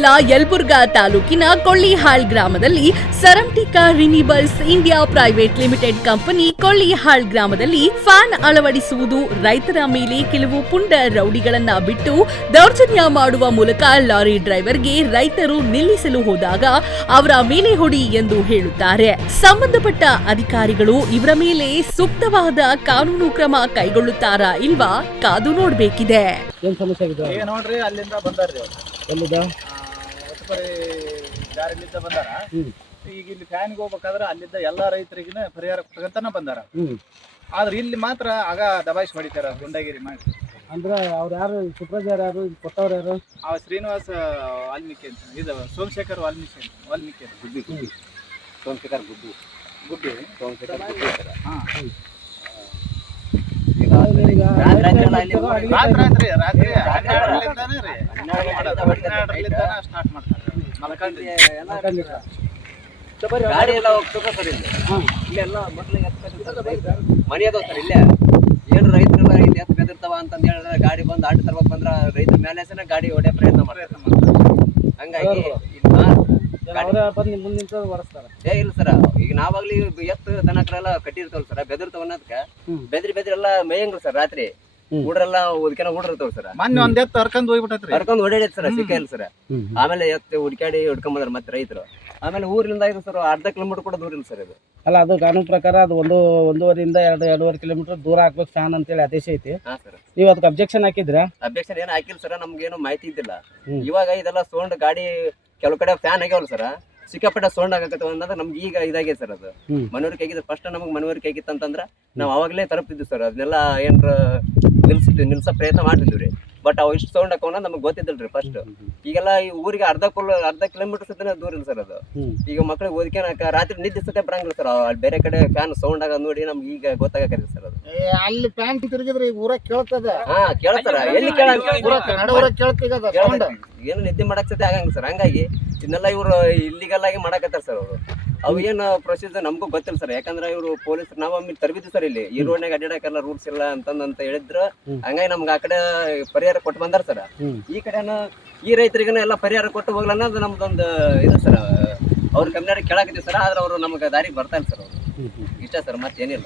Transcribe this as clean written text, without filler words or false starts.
ಜಿಲ್ಲಾ ಯಲಬುರ್ಗಾ ತಾಲೂಕಿನ ಕೊಳ್ಳಿಹಾಳ್ ಗ್ರಾಮದಲ್ಲಿ ಸರಂಟಿಕಾ ರಿನಿಬಲ್ಸ್ ಇಂಡಿಯಾ ಪ್ರೈವೇಟ್ ಲಿಮಿಟೆಡ್ ಕಂಪನಿ ಕೊಳ್ಳಿಹಾಳ್ ಗ್ರಾಮದಲ್ಲಿ ಫ್ಯಾನ್ ಅಳವಡಿಸುವುದು, ರೈತರ ಮೇಲೆ ಕೆಲವು ಪುಂಡ ರೌಡಿಗಳನ್ನ ಬಿಟ್ಟು ದೌರ್ಜನ್ಯ ಮಾಡುವ ಮೂಲಕ ಲಾರಿ ಡ್ರೈವರ್ಗೆ ರೈತರು ನಿಲ್ಲಿಸಲು ಹೋದಾಗ ಅವರ ಮೇಲೆ ಹೊಡಿ ಎಂದು ಹೇಳುತ್ತಾರೆ. ಸಂಬಂಧಪಟ್ಟ ಅಧಿಕಾರಿಗಳು ಇವರ ಮೇಲೆ ಸೂಕ್ತವಾದ ಕಾನೂನು ಕ್ರಮ ಕೈಗೊಳ್ಳುತ್ತಾರಾ ಇಲ್ವಾ ಕಾದು ನೋಡಬೇಕಿದೆ. ಏನ್ ಸಮಸ್ಯೆ ಆಗಿದೆ? ನೋಡ್ರಿ ಅಲ್ಲಿಂದ ಬಂದಾರ್ರಿ ಎಲ್ಲಿದ ಹೊಸಪರಿ ದಾರಿಲಿಂದ ಬಂದಾರ. ಈಗ ಇಲ್ಲಿ ಫ್ಯಾನ್ಗೆ ಹೋಗ್ಬೇಕಾದ್ರೆ ಅಲ್ಲಿದ್ದ ಎಲ್ಲಾ ರೈತರಿಗಿನ ಪರಿಹಾರ ಕೊಟ್ಟಂತಾನ ಬಂದಾರ. ಆದ್ರೆ ಇಲ್ಲಿ ಮಾತ್ರ ಆಗ ದಬಾಯಿಸಿ ಹೊಡಿತಾರ, ಗುಂಡಾಗಿರಿ ಮಾಡಿ. ಅಂದ್ರೆ ಅವ್ರು ಯಾರು ಸೂಪರ್ವೈಸರ್ ಯಾರು ಕೊಟ್ಟವ್ರು ಯಾರು? ಅವ ಶ್ರೀನಿವಾಸ ವಾಲ್ಮೀಕಿ ಅಂತ, ಇದು ಸೋಮಶೇಖರ್ ವಾಲ್ಮೀಕಿ ಅಂತ. ಗುಡ್ಡಿ ಸೋಮಶೇಖರ್ ಗುಡ್ಡಿ ಸೋಮಶೇಖರ್ ಗುಡ್ಡಿ ಸರ್. ರಾತ್ರಿ 12ರಿಂದಾನೇ ರೀ 12ರಿಂದಾನ ಸ್ಟಾರ್ಟ್ ಮಾಡ್ತಾರೆ. ಗಾಡಿ ಎಲ್ಲ ಹೋಗ್ತದ ಸರ್. ಇಲ್ಲೆಲ್ಲ ಮಕ್ಳಿಗೆ ಮನೆ ಅದಾವ ಸರ್. ಇಲ್ಲೇ ಏನು ರೈತರೆಲ್ಲ ಇಲ್ಲಿ ಎತ್ತು ಬೆದರ್ತಾವ ಅಂತಂದು ಹೇಳಿದ್ರೆ ಗಾಡಿ ಬಂದು ಆಟ ತರ್ಬೇಕು ಬಂದ್ರ ರೈತರ ಮೇಲೆ ಗಾಡಿ ಹೊಡೆ ಪ್ರಯತ್ನ ಮಾಡ್ತಾರೆ. ಹಂಗಾಗಿ ಇಲ್ಲ ಸರ್, ಈಗ ನಾವಾಗ್ಲಿ ಎತ್ತು ದನಕರೆಲ್ಲ ಕಟ್ಟಿರ್ತಾವಲ್ಲ ಸರ್, ಬೆದರ್ತಾವ ಅನ್ನೋದಕ್ಕೆ ಬೆದ್ರಿ ಎಲ್ಲ ಮೇಯಂಗ್ರಿ ಸರ್. ರಾತ್ರಿ ಹುಡ್ರೆಲ್ಲ ಹುಡ್ಕೆನ ಹುಡ್ರಿರ್ತಾವ ಸರ್. ಮೊನ್ನೆ ಒಂದ್ ಎತ್ತು ಹರ್ಕೊಂಡ್ ಹೋಗ್ಬಿಟ್ಟೈತ್ರಿ, ಹರ್ಕೊಂಡ್ ಹೊಡೆಯತ್ ಸರ್, ಸಿಕ್ಕ ಇಲ್ಲ ಸರ್. ಆಮೇಲೆ ಎತ್ತು ಹುಡ್ಕಾಡಿ ಹುಡ್ಕೊಂಬಂದ್ರ ಮತ್ತೆ ರೈತರು. ಆಮೇಲೆ ಊರಿಂದ ಇದು ಸರ್ ಅರ್ಧ ಕಿಲೋಮೀಟರ್ ಕೂಡ ದೂರ ಇಲ್ಲ ಸರ್ ಇದು. ಅಲ್ಲ, ಅದು ಕಾನೂನು ಪ್ರಕಾರ ಅದು 1.5 2.5 ಕಿಲೋಮೀಟರ್ ದೂರ ಹಾಕ್ಬೇಕು ಫ್ಯಾನ್ ಅಂತೇಳಿ ಆದೇಶ ಐತಿ. ನೀವು ಅದಕ್ಕೆ ಅಬ್ಜೆಕ್ಷನ್ ಹಾಕಿದ್ರಾ? ಅಬ್ಜೆಕ್ಷನ್ ಏನು ಹಾಕಿಲ್ಲ ಸರ್, ನಮ್ಗೇನು ಮಾಹಿತಿ ಇದ್ದಿಲ್ಲ. ಇವಾಗ ಇದೆಲ್ಲ ಸೌಂಡ್ ಗಾಡಿ ಕೆಲವು ಕಡೆ ಫ್ಯಾನ್ ಆಗ್ಯಾವಲ್ಲ ಸರ್, ಸಿಕ್ಕಾಪಟ್ಟೆ ಸೌಂಡ್ ಆಗತ್ತವ ಅನ್ನೋದು ನಮ್ಗೆ ಈಗ ಇದಾಗಿದೆ ಸರ್. ಅದು ಮನವರಿಕೆ ಆಗಿದ್ದು ಫಸ್ಟ್ ನಮಗೆ ಮನವರಿಕೆ ಆಗಿತ್ತು ಅಂತಂದ್ರೆ ನಾವು ಅವಾಗಲೇ ತಲುಪ್ತಿದ್ವಿ ಸರ್. ಅದನ್ನೆಲ್ಲ ಏನ್ರ ನಿಲ್ಸೋ ಪ್ರಯತ್ನ ಮಾಡ್ತಿದ್ವಿ ರೀ. ಬಟ್ ಅವು ಇಷ್ಟು ಸೌಂಡ್ ಹಾಕೋಣ ನಮಗೆ ಗೊತ್ತಿದ್ದಲ್ರಿ ಫಸ್ಟ್. ಈಗೆಲ್ಲ ಈ ಊರಿಗೆ ಅರ್ಧ ಕಿಲೋಮೀಟರ್ ಸತನೇ ದೂರ ಇಲ್ಲ ಸರ್ ಅದು. ಈಗ ಮಕ್ಳಿಗೆ ಓದ್ಕೊಳಕ ರಾತ್ರಿ ನಿದ್ದೆ ಸತೆ ಬರಂಗಿಲ್ಲ ಸರ್. ಅಲ್ಲಿ ಬೇರೆ ಕಡೆ ಫ್ಯಾನ್ ಸೌಂಡ್ ಆಗೋದು ನೋಡಿ ನಮ್ಗೆ ಈಗ ಗೊತ್ತಾಗತ್ತೆ ಸರ್. ಅದು ಅಲ್ಲಿ ಫ್ಯಾನ್ ತಿರುಗಿದ್ರೆ ಈಗ ಊರಾಗ ಕೇಳ್ತದ. ಕೇಳ್ತಾರ, ಎಲ್ಲಿ ಏನು ನಿದ್ದೆ ಮಾಡಕ್ ಸತೆ ಆಗಂಗಿಲ್ಲ ಸರ್. ಹಂಗಾಗಿ ಇದನ್ನೆಲ್ಲ ಇವ್ರು ಇಲ್ಲಿಗಲ್ ಆಗಿ ಮಾಡಕತ್ತಾರ ಸರ್ ಅವರು. ಅವು ಏನು ಪ್ರೊಸೀಜರ್ ನಮಗೂ ಗೊತ್ತಿಲ್ಲ ಸರ್. ಯಾಕಂದ್ರೆ ಇವರು ಪೊಲೀಸ್ ನಾವು ಒಮ್ಮೆ ತರಬಿದ್ವಿ ಸರ್. ಇಲ್ಲಿ ಈ ರೋಡ್ನಾಗ ಅಡ್ಡಾಡಕ್ಕೆಲ್ಲ ರೂಲ್ಸ್ ಇಲ್ಲ ಅಂತ ಹೇಳಿದ್ರು. ಹಂಗಾಗಿ ನಮ್ಗೆ ಆ ಕಡೆ ಪರಿಹಾರ ಕೊಟ್ಟು ಬಂದಾರ ಸರ್. ಈ ಕಡೆನ ಈ ರೈತರಿಗನ ಎಲ್ಲ ಪರಿಹಾರ ಕೊಟ್ಟು ಹೋಗ್ಲ ಅನ್ನೋದು ನಮ್ದೊಂದು ಇದು ಸರ್. ಅವ್ರ ಕಮ್ಯುನಿಟಿ ಕೇಳಾಕತ್ತೀವಿ ಸರ್, ಆದ್ರೆ ಅವರು ನಮ್ಗೆ ದಾರಿಗೆ ಬರ್ತಾ ಇಲ್ಲ ಸರ್. ಅವರು ಇಷ್ಟ ಸರ್, ಮತ್ತೇನಿಲ್ಲ.